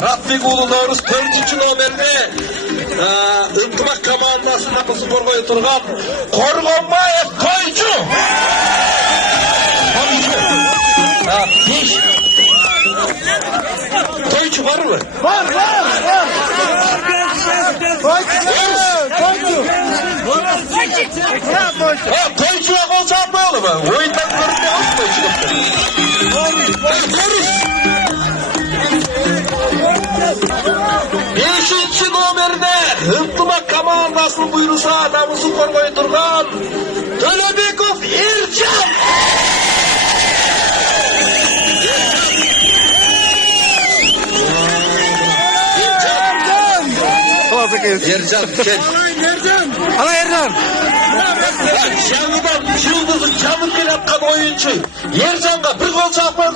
Muratbek уулу Наурыз 4-cü номерде ынтымақ командасының намысын қорғай тұрған Қорғанбаев Тойчу. Тойчу бар ма? Бар. Тойчуға қол шаппайлы ма? Ойындан көрінбей қалды Тойчу. Beşinci номерде ынтымақ командасының бұйырса намысын қорғай тұрған Төлебеков Ержан. Ержан, кел. Ала Ержан. Жаңыдан жұлдызын жанып келе атқан ойыншы. Ержанға бір қол шаппайлы.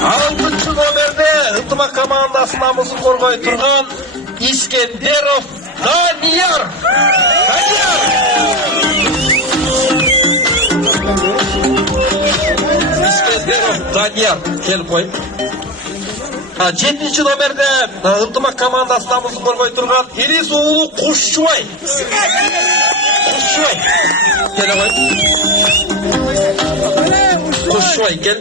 6-cı номерде ынтымақ командасының намысын қорғай тұрған Искендеров Данияр. Искендеров Данияр. Кел қой. 7-ci номерде ынтымақ командасының намысын қорғай тұрған Елес уулу Құшшубай. Кел қой. Құшшубай, кел.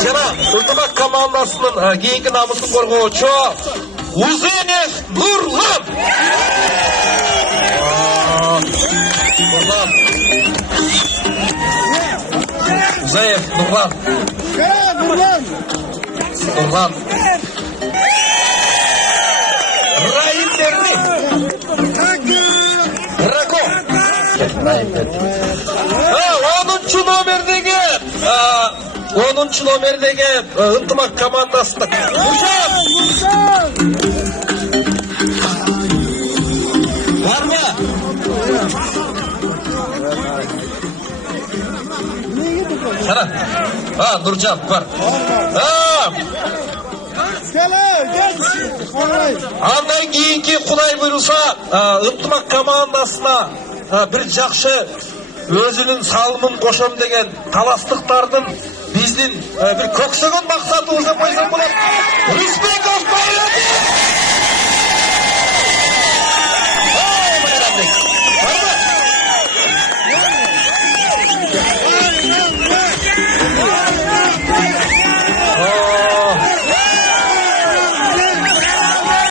Жана ынтымақ командасының кейінгі намысын қорғаучу Узенев Нурлан. Узенев Нурлан. Раим Терни. Рако. 10-cı номердегі ынтымақ командасының Мужан. Бар ма? Қара. Нұржан бар. Андан кейінгі Құдай бұйырса ынтымақ командасына бір жақшы өзінің салымын қошам деген таластықтардың біздің бір көксеген мақсатымыз деп қойсам болады. Рысбеков Байрати!